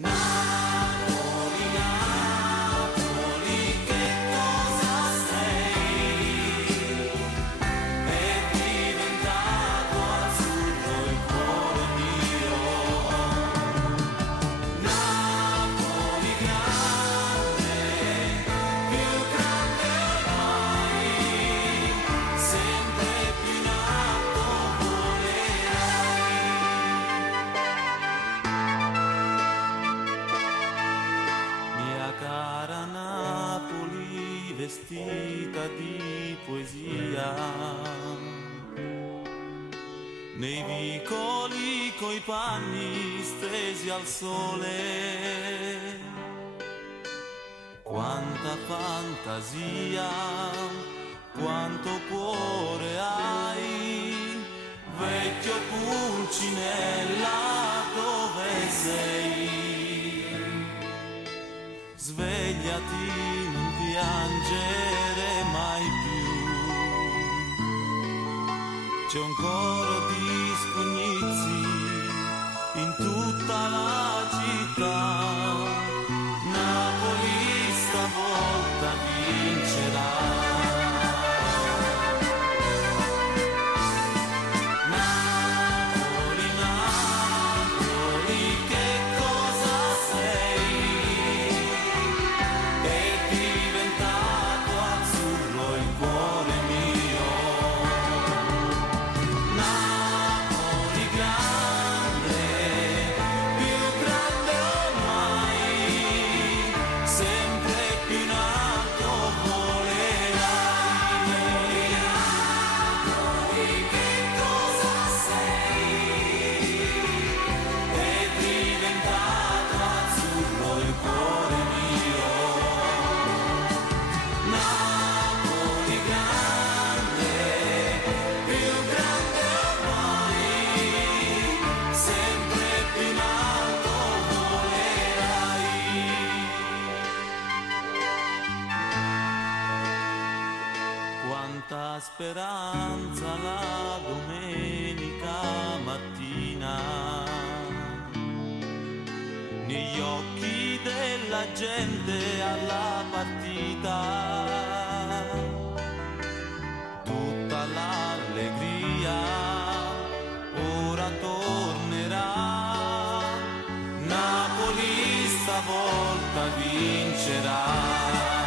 Napoli, Napoli, che cosa sei? È diventato azzurro il cuore mio. Napoli grande, più grande ormai, sempre più in alto volerai. Mia cara Napoli, vestita di poesia, nei vicoli coi panni stesi al sole. Quanta fantasia, quanto cuore hai, vecchio Pulcinella, dove sei? Svegliati, non piangere mai più. C'è un coro di scugnizi in tutta la città. Napoli stavolta vincerà. Napoli, Napoli, che cosa sei? È diventato azzurro il cuore mio. Napoli grande, più grande ormai, sempre più in alto volerai. Napoli, che cosa sei? È diventato azzurro il cuore mio. Napoli grande, più grande ormai, sempre più in alto volerai. Quanta speranza la domenica mattina negli occhi della gente alla partita, tutta l'allegria ora tornerà. Napoli stavolta vincerà.